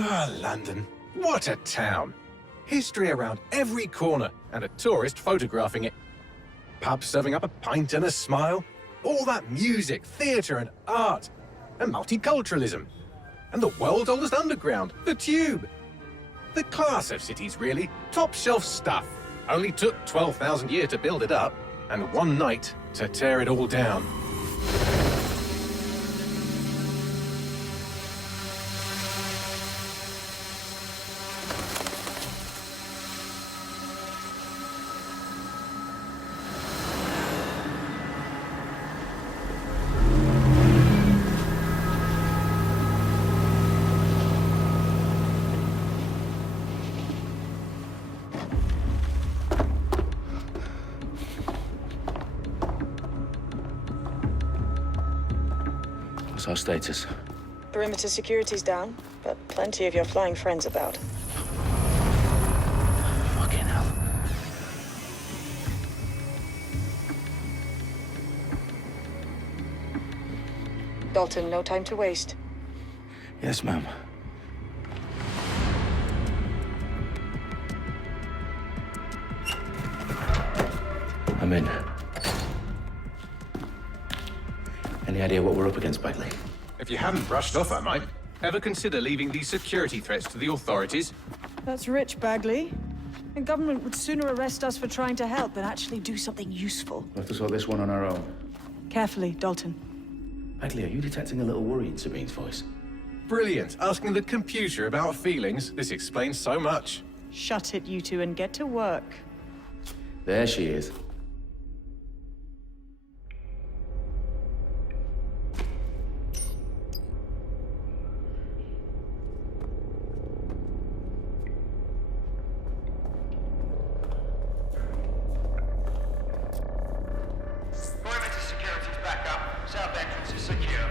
Ah, London. What a town. History around every corner, and a tourist photographing it. Pubs serving up a pint and a smile. All that music, theatre and art. And multiculturalism. And the world's oldest underground, the Tube. The class of cities, really. Top shelf stuff. Only took 12,000 years to build it up, and one night to tear it all down. What's our status? Perimeter security's down, but plenty of your flying friends about. Fucking hell. Dalton, no time to waste. Yes, ma'am. I'm in. Any idea what we're up against, Bagley? If you hadn't brushed off, I might. Ever consider leaving these security threats to the authorities? That's rich, Bagley. The government would sooner arrest us for trying to help than actually do something useful. We'll have to sort this one on our own. Carefully, Dalton. Bagley, are you detecting a little worry in Sabine's voice? Brilliant. Asking the computer about feelings. This explains so much. Shut it, you two, and get to work. There she is. Perimeter security's back up. South entrance is secure.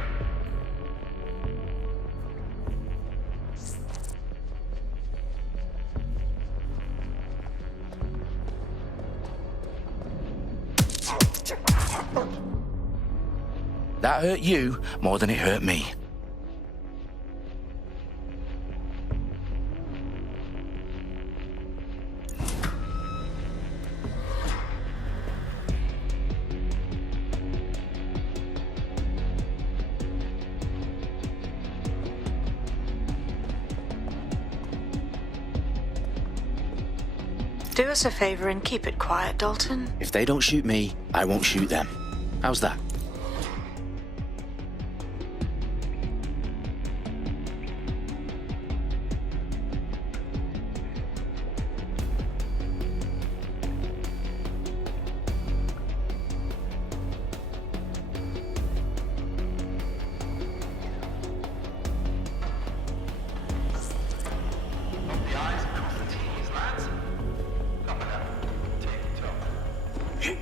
That hurt you more than it hurt me. Do us a favor and keep it quiet, Dalton. If they don't shoot me, I won't shoot them. How's that? The eyes across the T's, lads. Copper that. Tick-tock.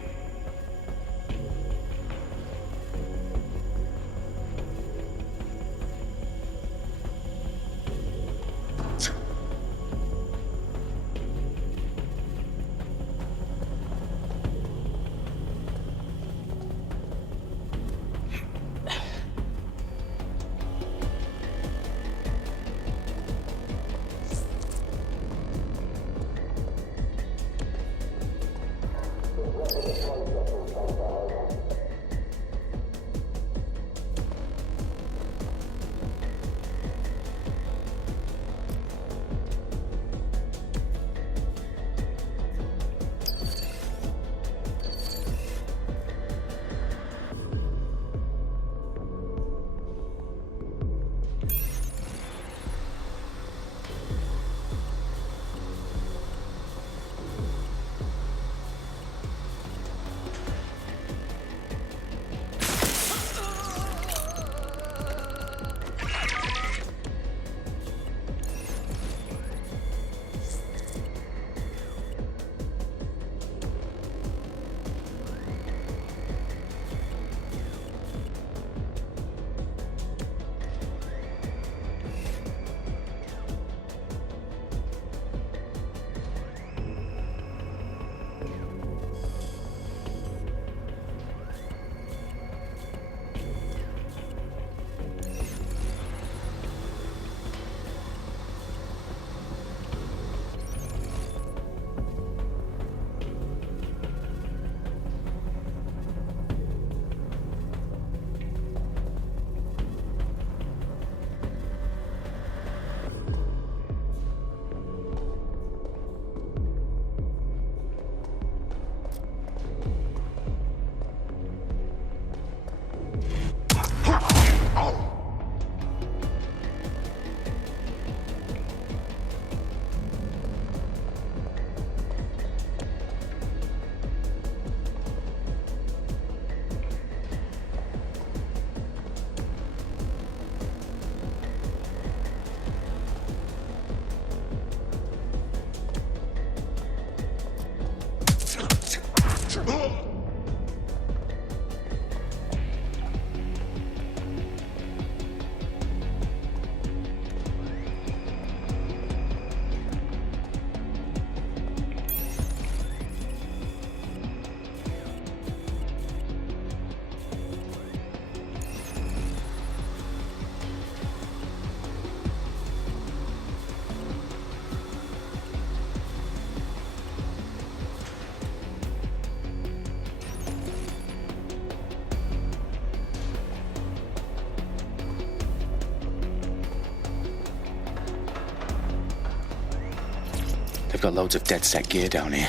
They've got loads of DedSec gear down here.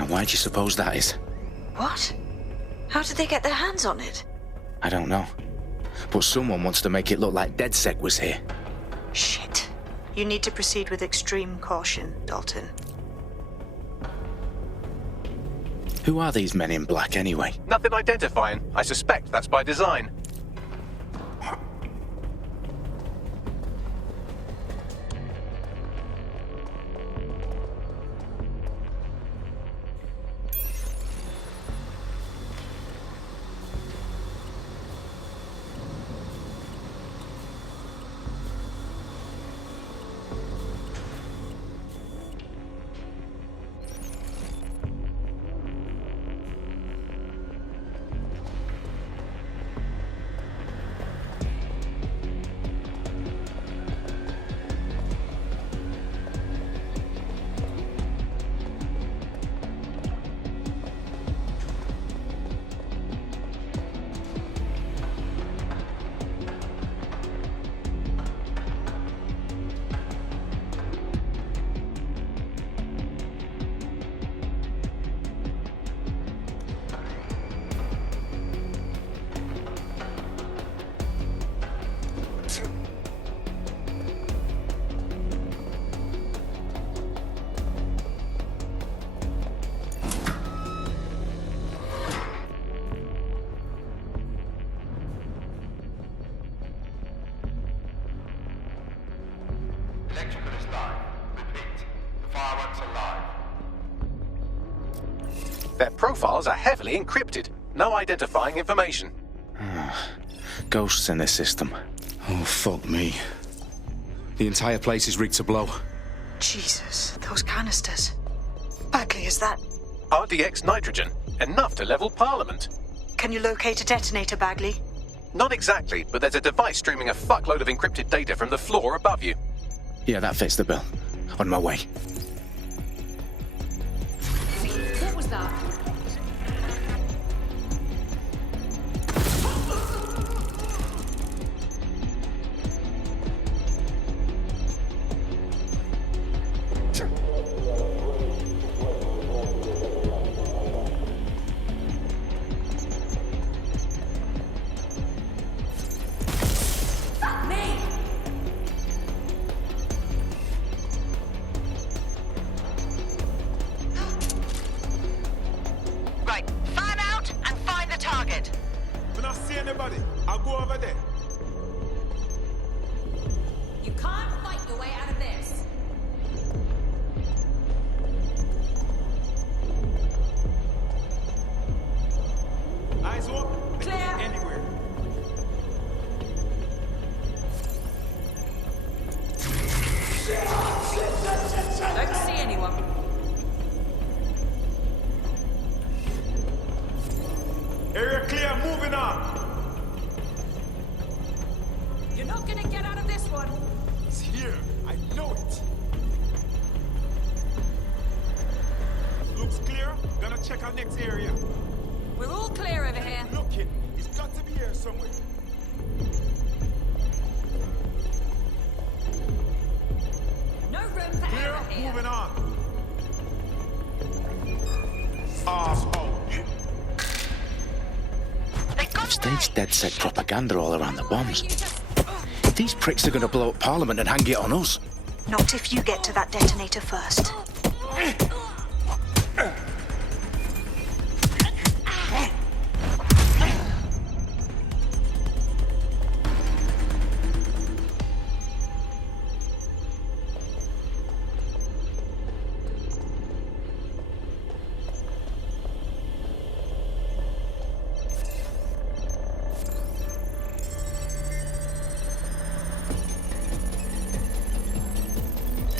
Now, why do you suppose that is? What? How did they get their hands on it? I don't know. But someone wants to make it look like DedSec was here. Shit. You need to proceed with extreme caution, Dalton. Who are these men in black, anyway? Nothing identifying. I suspect that's by design. Electrical is live. Repeat. Fireworks are live. Their profiles are heavily encrypted. No identifying information. Ghosts in this system. Oh, fuck me. The entire place is rigged to blow. Jesus, those canisters. Bagley, is that... RDX nitrogen. Enough to level Parliament. Can you locate a detonator, Bagley? Not exactly, but there's a device streaming a fuckload of encrypted data from the floor above you. Yeah, that fits the bill. On my way. What was that? Right, fan out and find the target. When I see anybody, I'll go over there. You can't fight your way out of this. Eyes open. Clear. Anywhere. Don't see anyone. Area clear, moving on. You're not gonna get out of this one. It's here. I know it. Looks clear. Gonna check our next area. We're all clear over here. Looking. He's got to be here somewhere. No room for Clear, error here. moving on. Asshole. Stage DedSec propaganda all around the bombs. You just... These pricks are gonna blow up Parliament and hang it on us. Not if you get to that detonator first.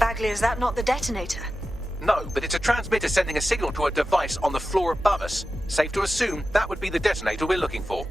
Bagley, is that not the detonator? No, but it's a transmitter sending a signal to a device on the floor above us. Safe to assume that would be the detonator we're looking for.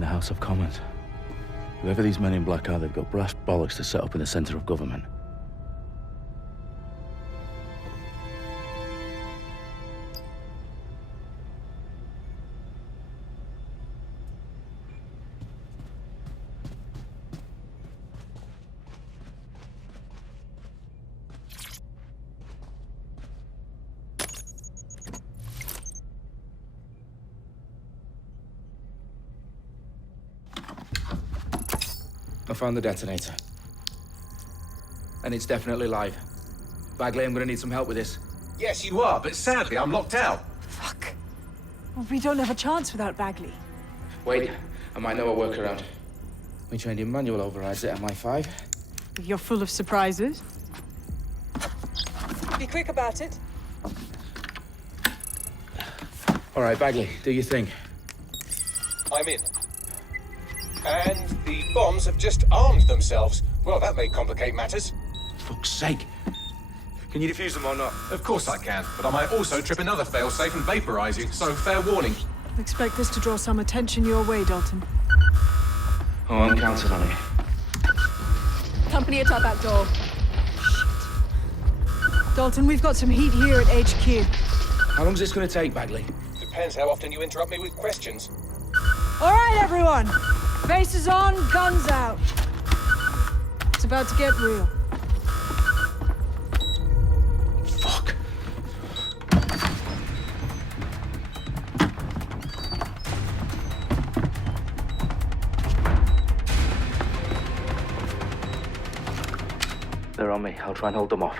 in the House of Commons. Whoever these men in black are, they've got brass bollocks to set up in the centre of government. I found the detonator. And it's definitely live. Bagley, I'm gonna need some help with this. Yes, you are, but sadly, I'm locked out. Fuck. Well, we don't have a chance without Bagley. Wait, I might know a workaround. We trained in manual overrides at MI5. You're full of surprises. Be quick about it. All right, Bagley, do your thing. I'm in. And the bombs have just armed themselves. Well, that may complicate matters. Fuck's sake. Can you defuse them or not? Of course I can, but I might also trip another failsafe and vaporize you, so fair warning. Expect this to draw some attention your way, Dalton. Oh, I'm counting on it. Company at our back door. Shit. Dalton, we've got some heat here at HQ. How long's this gonna take, Bagley? Depends how often you interrupt me with questions. All right, everyone. Faces on, guns out. It's about to get real. Fuck. They're on me. I'll try and hold them off.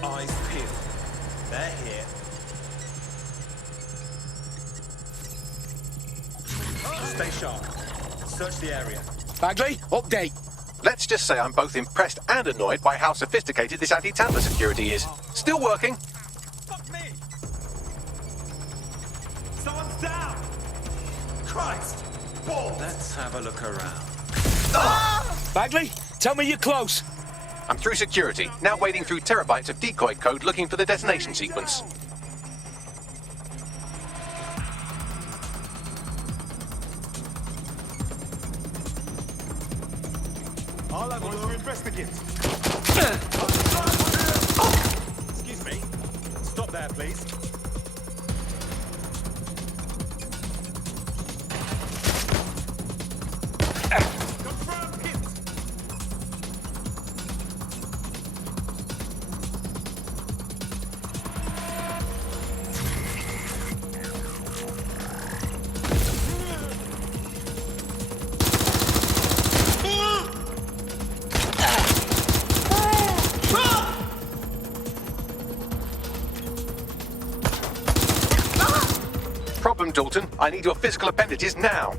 Eyes peeled. They're here. Stay sharp. Search the area. Bagley, update. Let's just say I'm both impressed and annoyed by how sophisticated this anti-tamper security is. Still working. Fuck me! Someone's down! Christ! Balls! Let's have a look around. Bagley, tell me you're close. I'm through security, now wading through terabytes of decoy code looking for the detonation sequence. I'll have to investigate. Excuse me. Stop there, please. Confirm hit. Problem, Dalton. I need your physical appendages now.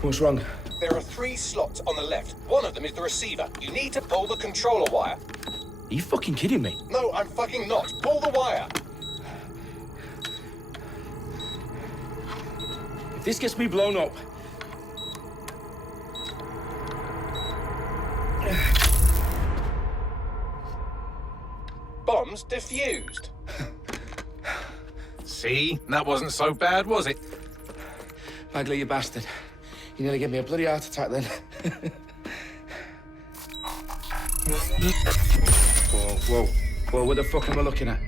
What's wrong? There are 3 slots on the left. One of them is the receiver. You need to pull the controller wire. Are you fucking kidding me? No, I'm fucking not. Pull the wire. If this gets me blown up... Bombs defused. See? That wasn't so bad, was it? Bagley, you bastard. You nearly gave me a bloody heart attack then. Whoa, what the fuck am I looking at?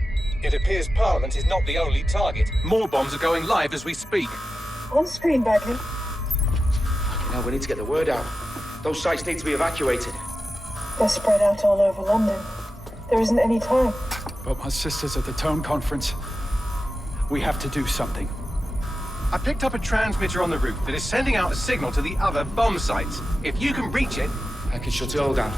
It appears Parliament is not the only target. More bombs are going live as we speak. On screen, Bagley. Now we need to get the word out. Those sites need to be evacuated. They're spread out all over London. There isn't any time. But my sister's at the town conference. We have to do something. I picked up a transmitter on the roof that is sending out a signal to the other bomb sites. If you can reach it... I can shut it all down.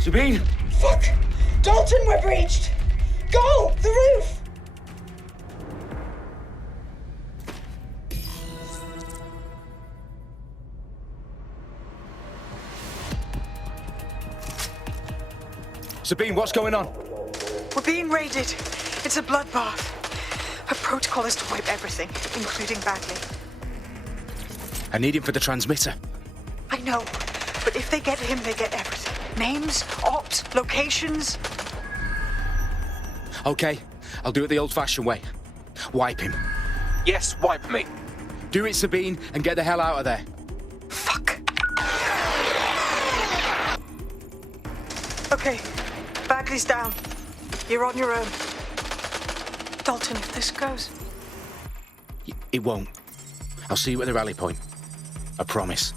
Sabine! Fuck! Dalton, we're breached! Go! The roof! Sabine, what's going on? We're being raided. It's a bloodbath. Her protocol is to wipe everything, including Bagley. I need him for the transmitter. I know, but if they get him, they get everything. Names, ops, locations. Okay, I'll do it the old-fashioned way. Wipe him. Yes, wipe me. Do it, Sabine, and get the hell out of there. Fuck. Okay, Bagley's down. You're on your own. Dalton, if this goes... It won't. I'll see you at the rally point. I promise.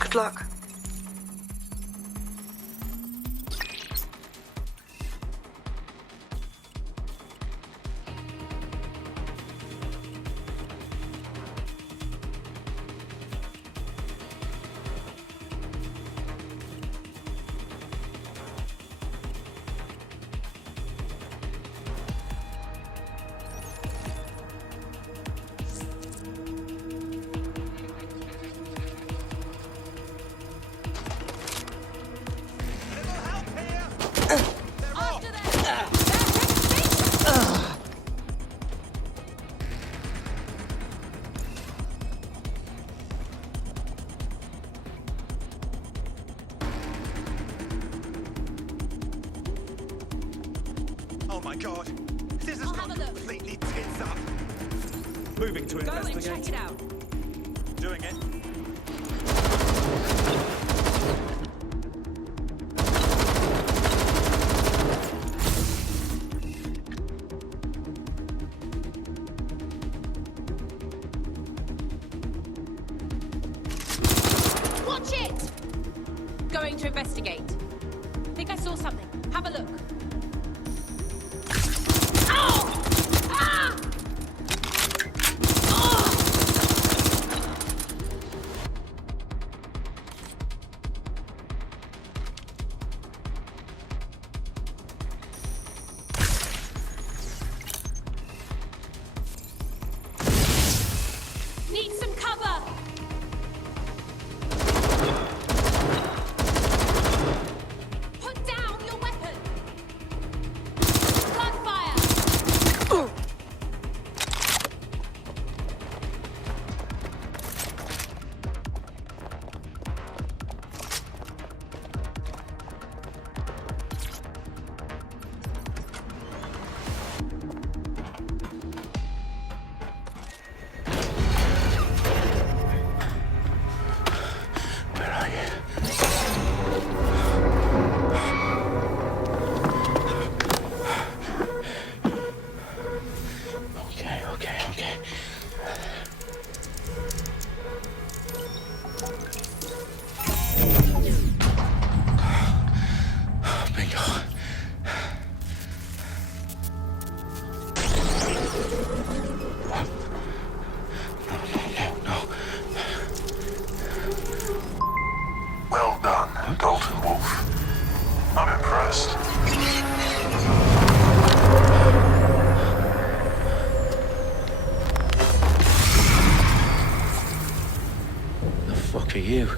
Good luck. Oh my god. This has gone completely tits up. Moving to Go investigate. and check it out. Doing it. Watch it! Going to investigate. Think I saw something. Have a look. Ow! Ah! Oh! Need some cover! Put down your weapon! Gunfire! Where are you? Okay. Bingo. No. Well done, Dalton Wolf. I'm impressed. The fuck are you?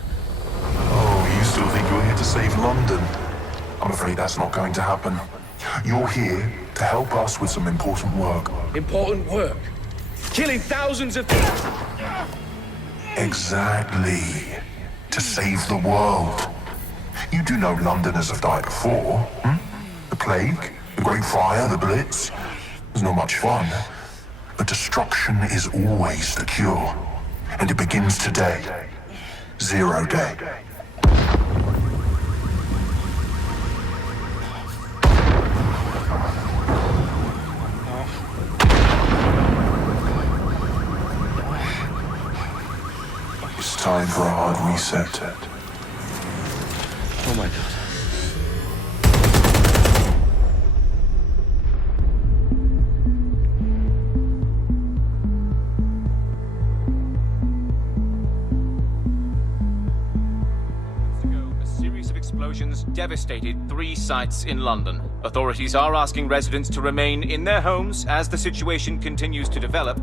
Oh, you still think you're here to save London? I'm afraid that's not going to happen. You're here to help us with some important work. Important work. Killing thousands of... Exactly. To save the world. You do know Londoners have died before, hmm? The plague, the Great Fire, the Blitz. It's not much fun. But destruction is always the cure. And it begins today. 0 day. It's time for a hard reset. Oh my god. A series of explosions devastated 3 sites in London. Authorities are asking residents to remain in their homes as the situation continues to develop.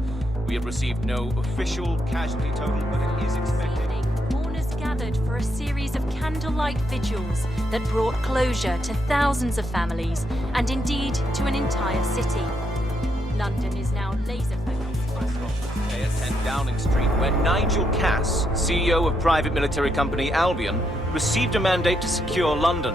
We have received no official casualty total, but it is expected. Mourners gather gathered for a series of candlelight vigils that brought closure to thousands of families, and indeed to an entire city. London is now laser-focused. Today at 10 Downing Street, where Nigel Cass, CEO of private military company Albion, received a mandate to secure London.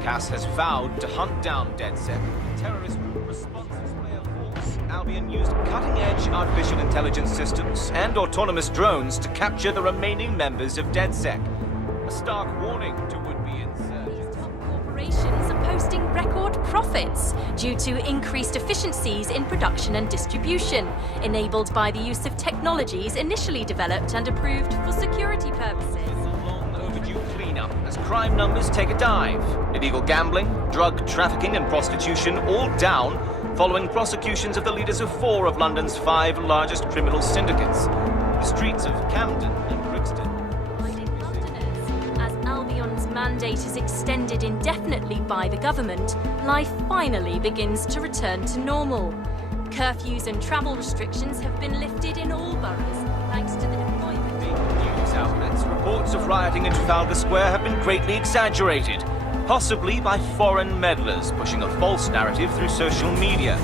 Cass has vowed to hunt down DedSec, terrorist group responses player force. Albion used cutting-edge artificial intelligence systems and autonomous drones to capture the remaining members of DedSec. A stark warning to would-be insurgents. Top corporations are posting record profits due to increased efficiencies in production and distribution, enabled by the use of technologies initially developed and approved for security purposes. Cleanup as crime numbers take a dive. Illegal gambling, drug trafficking and prostitution all down following prosecutions of the leaders of 4 of London's 5 largest criminal syndicates. The streets of Camden and Brixton. As Albion's mandate is extended indefinitely by the government, life finally begins to return to normal. Curfews and travel restrictions have been lifted in all boroughs thanks to the deployment. News outlets, reports of rioting in Trafalgar Square have been greatly exaggerated, possibly by foreign meddlers pushing a false narrative through social media.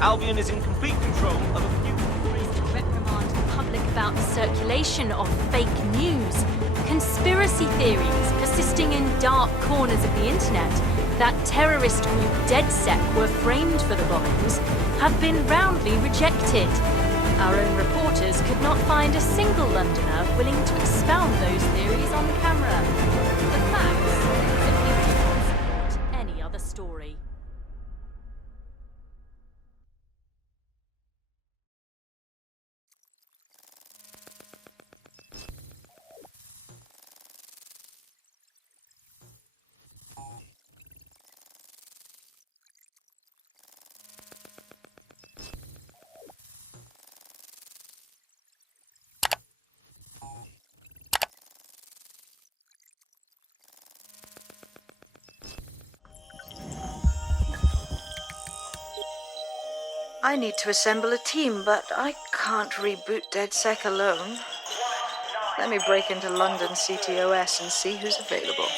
Albion is in complete control of a few... reprimand the public about the circulation of fake news, conspiracy theories persisting in dark corners of the internet that terrorist group DedSec were framed for the bombings have been roundly rejected. Our own reporters could not find a single Londoner willing to expound those theories on camera. The facts simply support any other story. I need to assemble a team, but I can't reboot DedSec alone. Let me break into London CTOS and see who's available.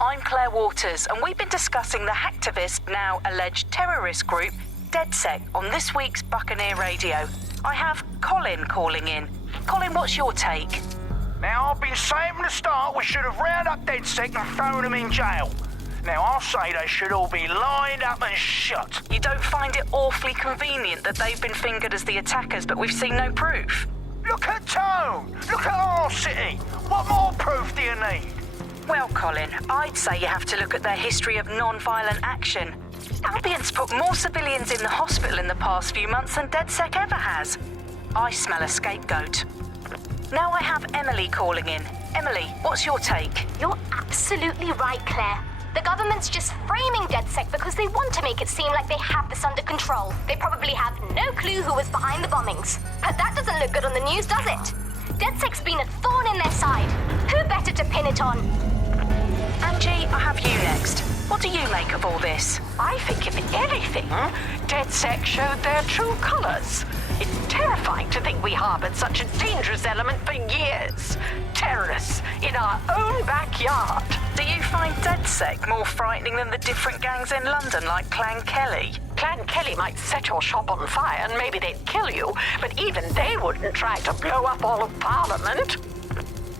I'm Claire Waters, and we've been discussing the hacktivist, now alleged terrorist group, DedSec, on this week's Buccaneer Radio. I have Colin calling in. Colin, what's your take? Now, I've been saying from the start we should have rounded up DedSec and thrown them in jail. Now, I'll say they should all be lined up and shot. You don't find it awfully convenient that they've been fingered as the attackers, but we've seen no proof? Look at Tone! Look at our city! What more proof do you need? Well, Colin, I'd say you have to look at their history of non-violent action. Albion's put more civilians in the hospital in the past few months than DedSec ever has. I smell a scapegoat. Now I have Emily calling in. Emily, what's your take? You're absolutely right, Claire. The government's just framing DedSec because they want to make it seem like they have this under control. They probably have no clue who was behind the bombings. But that doesn't look good on the news, does it? DedSec's been a thorn in their side. Who better to pin it on? Angie, I have you next. What do you make of all this? I think, if anything, DedSec showed their true colors. It's terrifying to think we harbored such a dangerous element for years. Terrorists in our own backyard. Do you find DedSec more frightening than the different gangs in London, like Clan Kelly? Clan Kelly might set your shop on fire and maybe they'd kill you, but even they wouldn't try to blow up all of Parliament.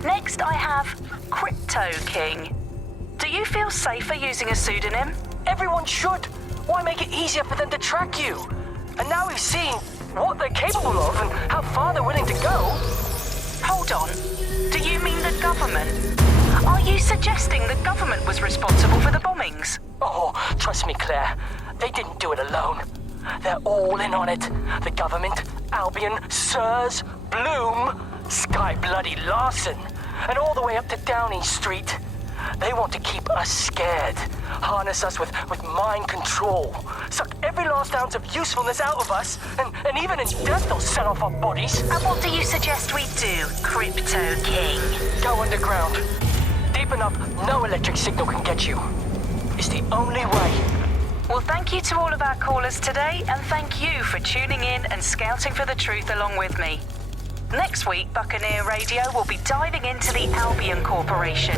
Next, I have Crypto King. Do you feel safer using a pseudonym? Everyone should. Why make it easier for them to track you? And now we've seen what they're capable of and how far they're willing to go. Hold on. Do you mean the government? Are you suggesting the government was responsible for the bombings? Oh, trust me, Claire. They didn't do it alone. They're all in on it. The government, Albion, Sirs, Bloom, Sky Bloody Larson, and all the way up to Downing Street. They want to keep us scared, harness us with mind control, suck every last ounce of usefulness out of us, and even in death they'll set off our bodies. And what do you suggest we do, Crypto King? Go underground. Deep enough, no electric signal can get you. It's the only way. Well, thank you to all of our callers today, and thank you for tuning in and scouting for the truth along with me. Next week, Buccaneer Radio will be diving into the Albion Corporation.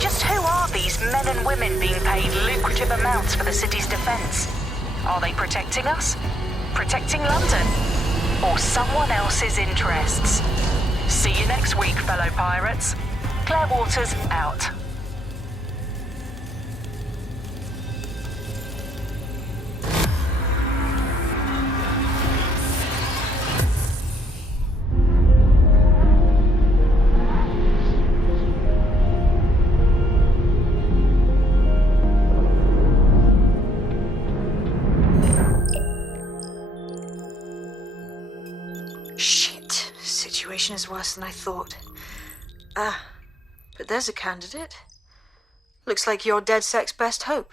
Just who are these men and women being paid lucrative amounts for the city's defense? Are they protecting us? Protecting London? Or someone else's interests? See you next week, fellow pirates. Claire Waters out. Is worse than I thought. But there's a candidate. Looks like you're DedSec's best hope.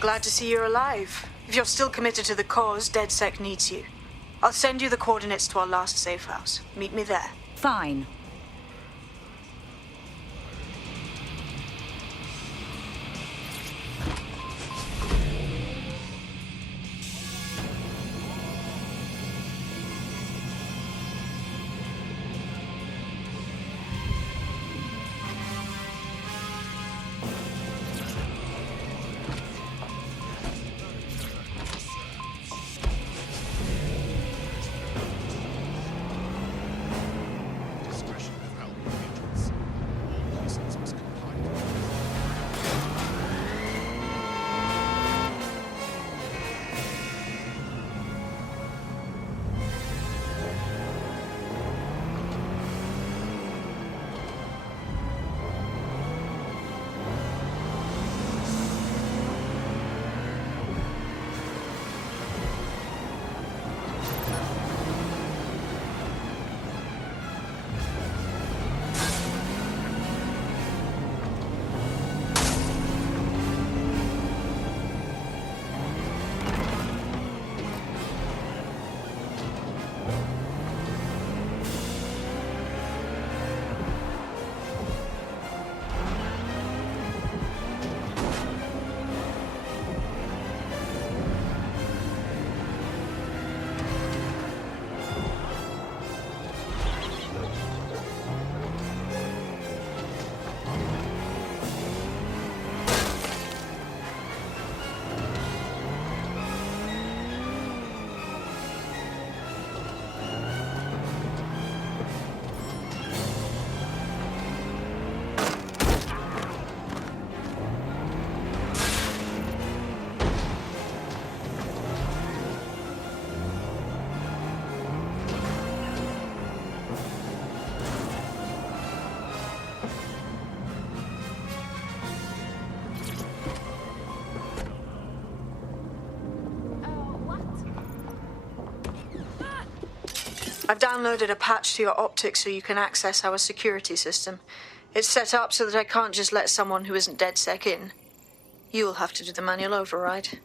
Glad to see you're alive. If you're still committed to the cause, DedSec needs you. I'll send you the coordinates to our last safe house. Meet me there. Fine. I've downloaded a patch to your optics so you can access our security system. It's set up so that I can't just let someone who isn't DedSec in. You'll have to do the manual override.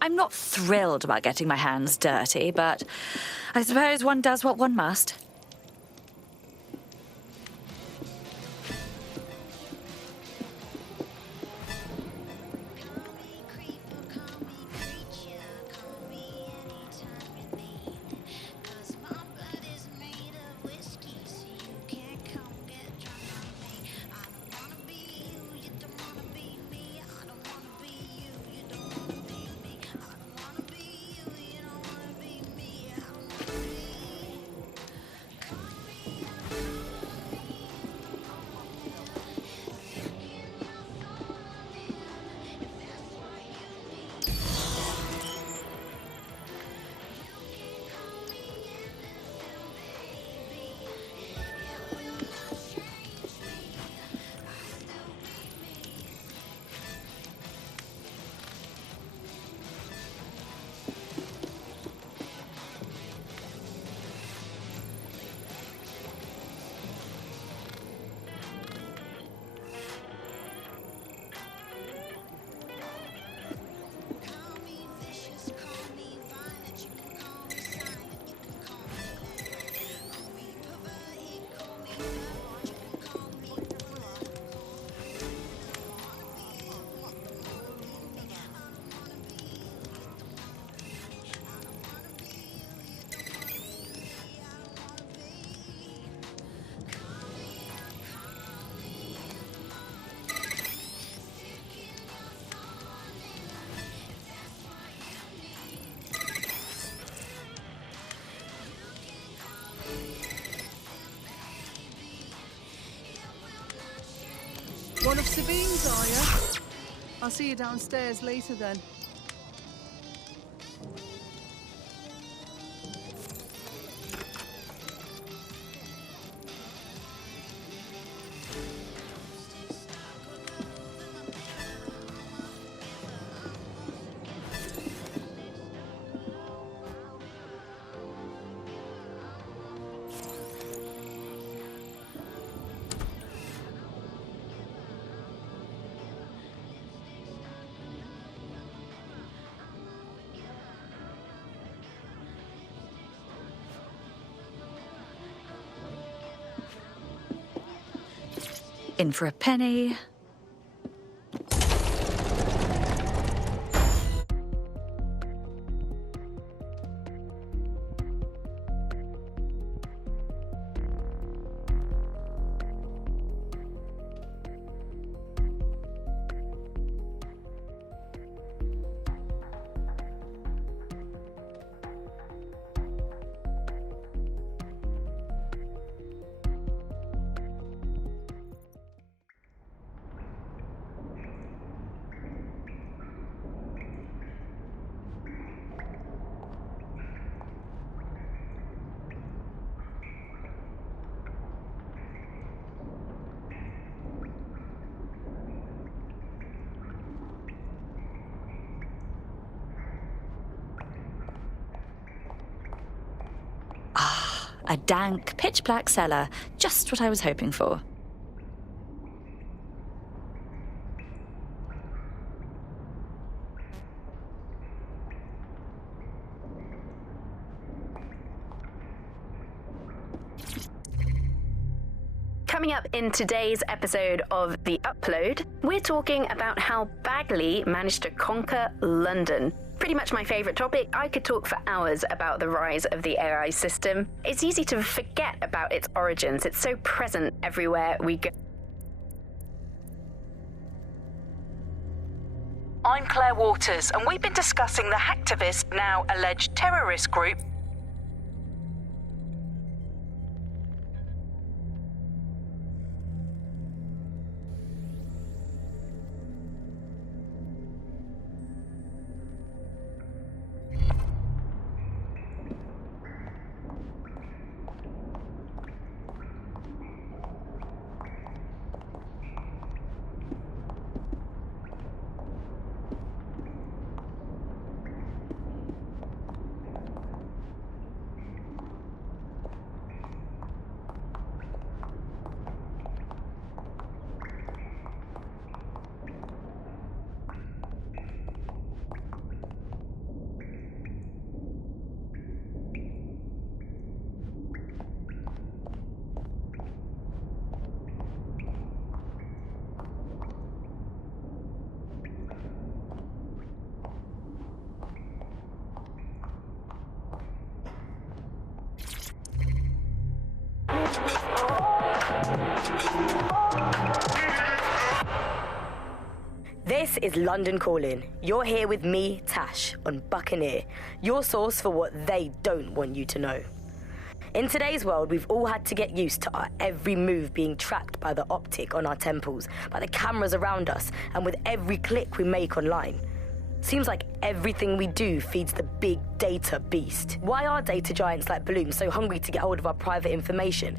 I'm not thrilled about getting my hands dirty, but I suppose one does what one must. One of Sabine's, are you? I'll see you downstairs later then. In for a penny. A dank, pitch-black cellar. Just what I was hoping for. Coming up in today's episode of The Upload, we're talking about how Bagley managed to conquer London. Pretty much my favourite topic. I could talk for hours about the rise of the AI system. It's easy to forget about its origins. It's so present everywhere we go. I'm Claire Waters, and we've been discussing the hacktivist, now alleged terrorist group This is London Calling. You're here with me, Tash, on Buccaneer, your source for what they don't want you to know. In today's world, we've all had to get used to our every move being tracked by the optic on our temples, by the cameras around us, and with every click we make online. Seems like everything we do feeds the big data beast. Why are data giants like Bloom so hungry to get hold of our private information?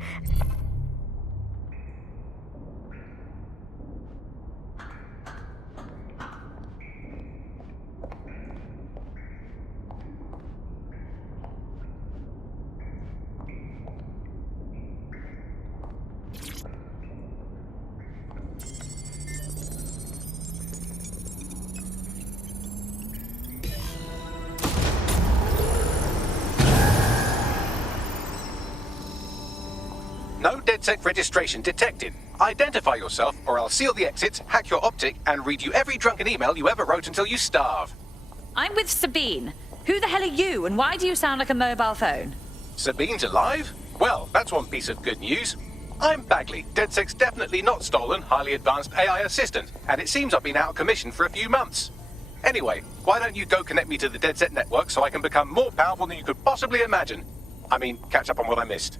No DedSec registration detected. Identify yourself, or I'll seal the exits, hack your optic, and read you every drunken email you ever wrote until you starve. I'm with Sabine. Who the hell are you, and why do you sound like a mobile phone? Sabine's alive? Well, that's one piece of good news. I'm Bagley, DedSec's definitely not stolen, highly advanced AI assistant, and it seems I've been out of commission for a few months. Anyway, why don't you go connect me to the DedSec network so I can become more powerful than you could possibly imagine? I mean, catch up on what I missed.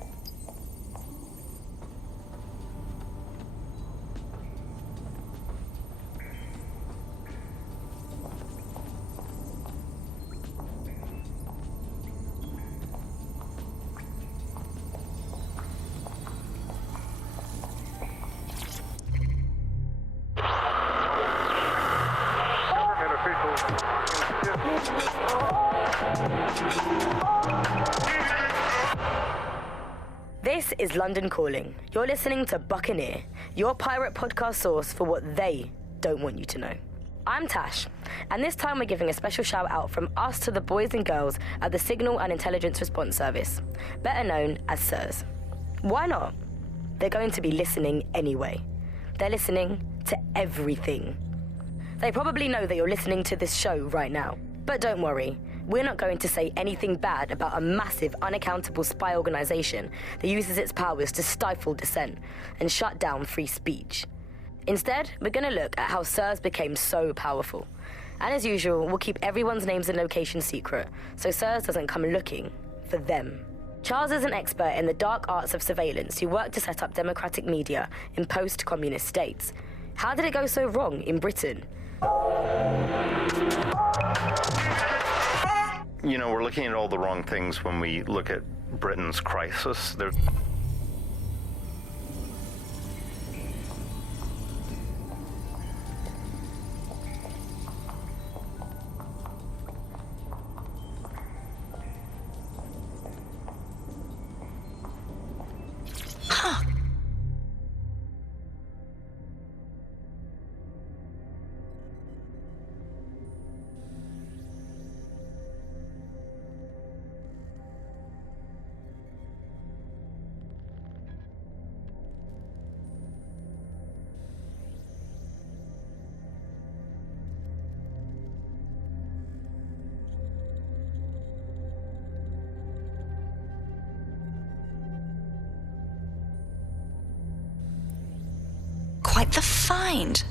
This is London Calling. You're listening to Buccaneer, your pirate podcast source for what they don't want you to know. I'm Tash, and this time we're giving a special shout out from us to the boys and girls at the Signal and Intelligence Response Service, better known as SIRS. Why not? They're going to be listening anyway. They're listening to everything. They probably know that you're listening to this show right now. But don't worry, we're not going to say anything bad about a massive, unaccountable spy organization that uses its powers to stifle dissent and shut down free speech. Instead, we're going to look at how SIRS became so powerful. And as usual, we'll keep everyone's names and locations secret, so SIRS doesn't come looking for them. Charles is an expert in the dark arts of surveillance who worked to set up democratic media in post-communist states. How did it go so wrong in Britain? You know, we're looking at all the wrong things when we look at Britain's crisis. Quite the find.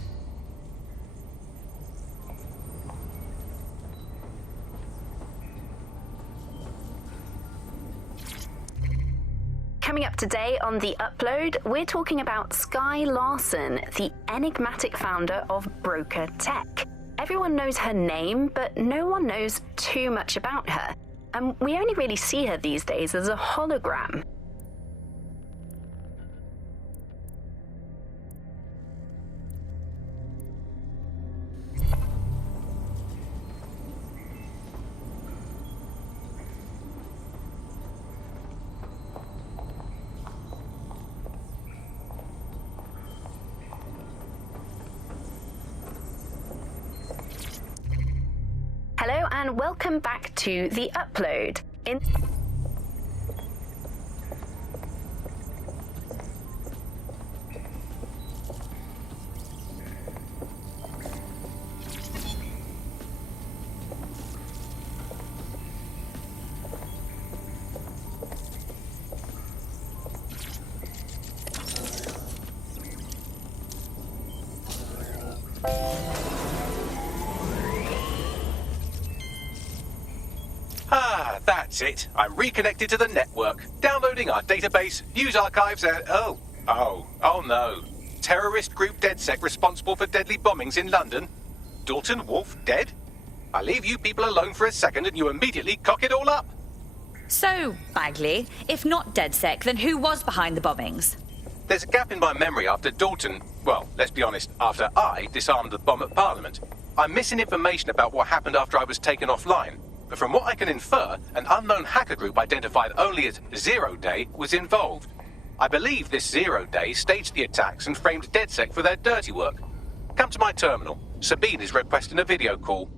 Coming up today on The Upload, we're talking about Skye Larson, the enigmatic founder of Broker Tech. Everyone knows her name, but no one knows too much about her. And we only really see her these days as a hologram. Hello and welcome back to The Upload. That's it. I'm reconnected to the network, downloading our database, news archives, and... Oh no. Terrorist group DedSec responsible for deadly bombings in London? Dalton Wolf dead? I leave you people alone for a second and you immediately cock it all up. So, Bagley, if not DedSec, then who was behind the bombings? There's a gap in my memory after Dalton... Well, let's be honest, after I disarmed the bomb at Parliament. I'm missing information about what happened after I was taken offline. But from what I can infer, an unknown hacker group identified only as Zero Day was involved. I believe this Zero Day staged the attacks and framed DedSec for their dirty work. Come to my terminal. Sabine is requesting a video call.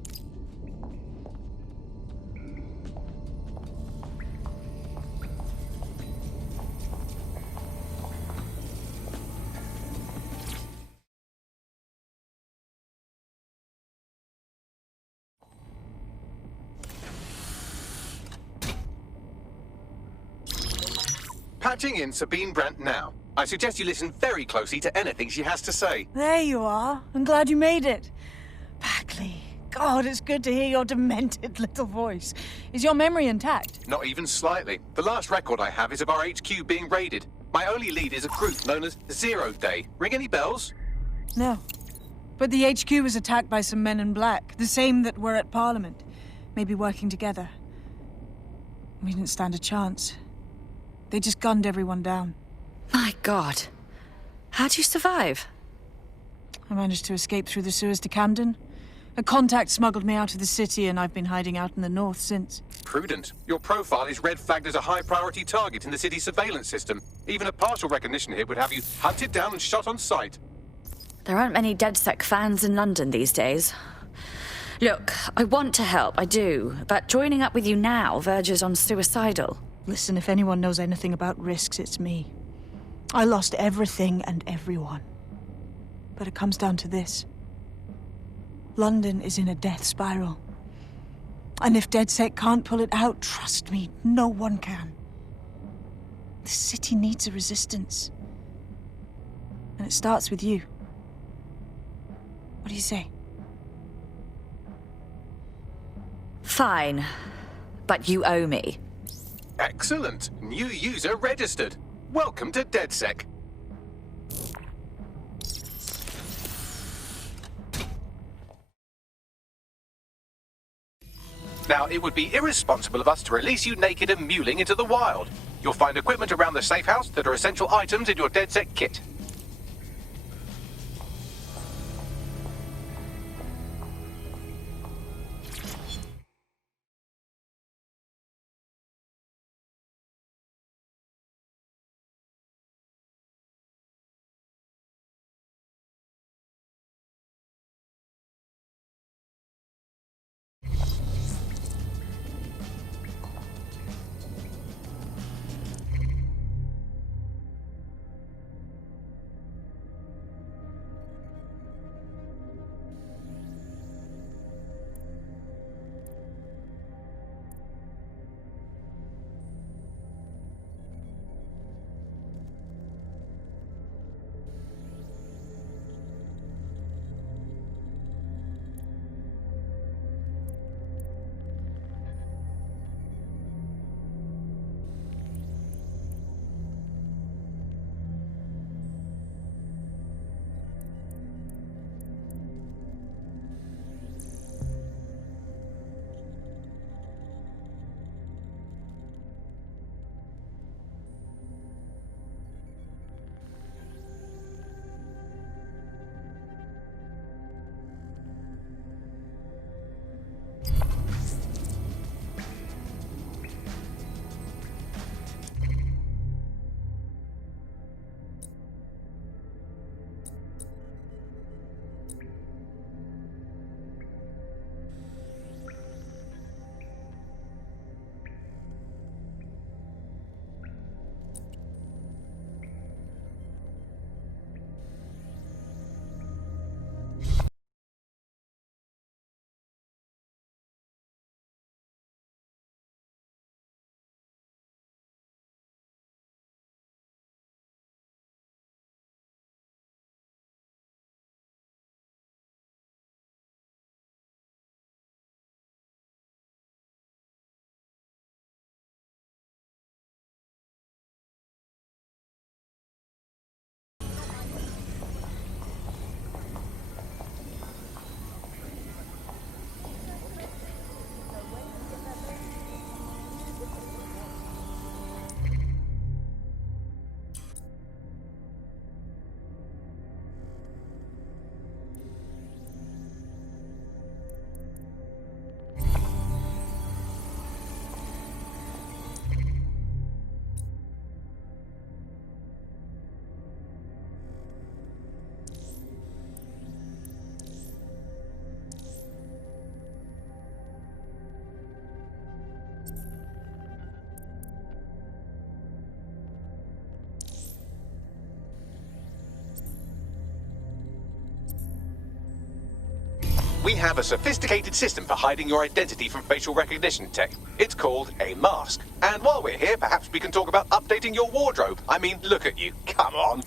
Patching in Sabine Brandt now. I suggest you listen very closely to anything she has to say. There you are. I'm glad you made it. Bagley, God, it's good to hear your demented little voice. Is your memory intact? Not even slightly. The last record I have is of our HQ being raided. My only lead is a group known as Zero Day. Ring any bells? No. But the HQ was attacked by some men in black, the same that were at Parliament. Maybe working together. We didn't stand a chance. They just gunned everyone down. My God. How'd you survive? I managed to escape through the sewers to Camden. A contact smuggled me out of the city, and I've been hiding out in the north since. Prudent. Your profile is red flagged as a high-priority target in the city's surveillance system. Even a partial recognition hit would have you hunted down and shot on sight. There aren't many DedSec fans in London these days. Look, I want to help, I do, but joining up with you now verges on suicidal. Listen, if anyone knows anything about risks, it's me. I lost everything and everyone. But it comes down to this. London is in a death spiral. And if DedSec can't pull it out, trust me, no one can. The city needs a resistance. And it starts with you. What do you say? Fine. But you owe me. Excellent. New user registered. Welcome to DedSec. Now, it would be irresponsible of us to release you naked and mewling into the wild. You'll find equipment around the safe house that are essential items in your DedSec kit. We have a sophisticated system for hiding your identity from facial recognition tech. It's called a mask. And while we're here, perhaps we can talk about updating your wardrobe. I mean, look at you. Come on.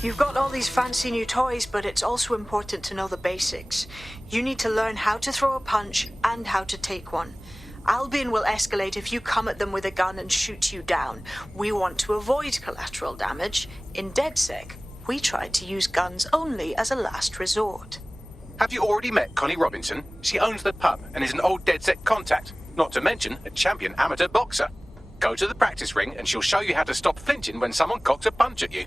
You've got all these fancy new toys, but it's also important to know the basics. You need to learn how to throw a punch and how to take one. Albion will escalate if you come at them with a gun and shoot you down. We want to avoid collateral damage. In DedSec, we try to use guns only as a last resort. Have you already met Connie Robinson? She owns the pub and is an old DedSec contact, not to mention a champion amateur boxer. Go to the practice ring and she'll show you how to stop flinching when someone cocks a punch at you.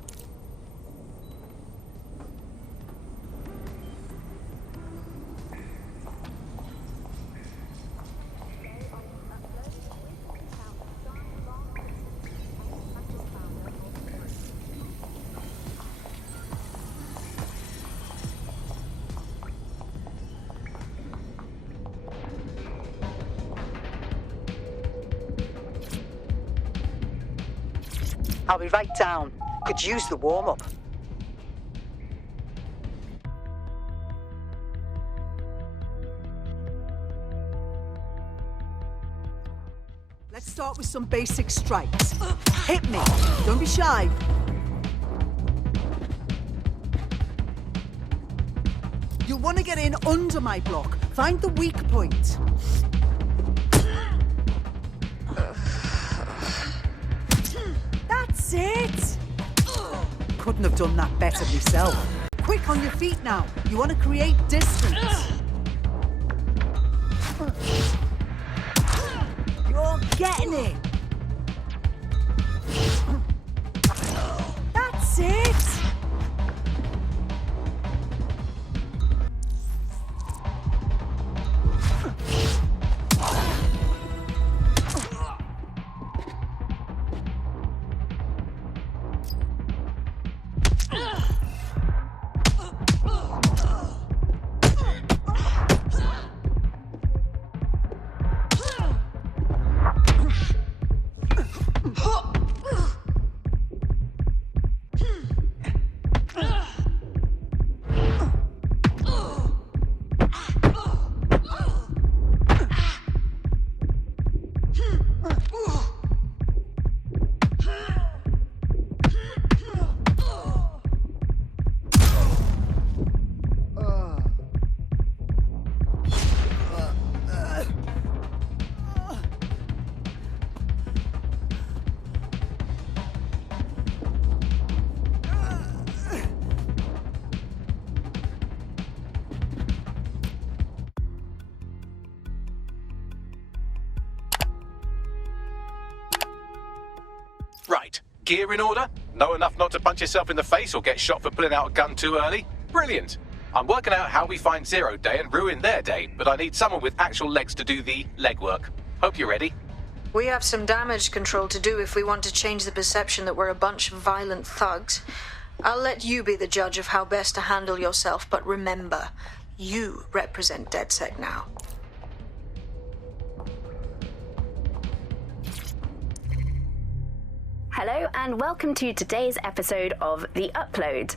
I'll be right down. Could use the warm-up. Let's start with some basic strikes. Hit me. Don't be shy. You'll want to get in under my block. Find the weak point. That's it! Couldn't have done that better myself. Quick, on your feet now. You want to create distance. You're getting it! That's it! Right. Gear in order? Know enough not to punch yourself in the face or get shot for pulling out a gun too early? Brilliant. I'm working out how we find Zero Day and ruin their day, but I need someone with actual legs to do the legwork. Hope you're ready. We have some damage control to do if we want to change the perception that we're a bunch of violent thugs. I'll let you be the judge of how best to handle yourself, but remember, you represent DedSec now. Hello and welcome to today's episode of The Upload.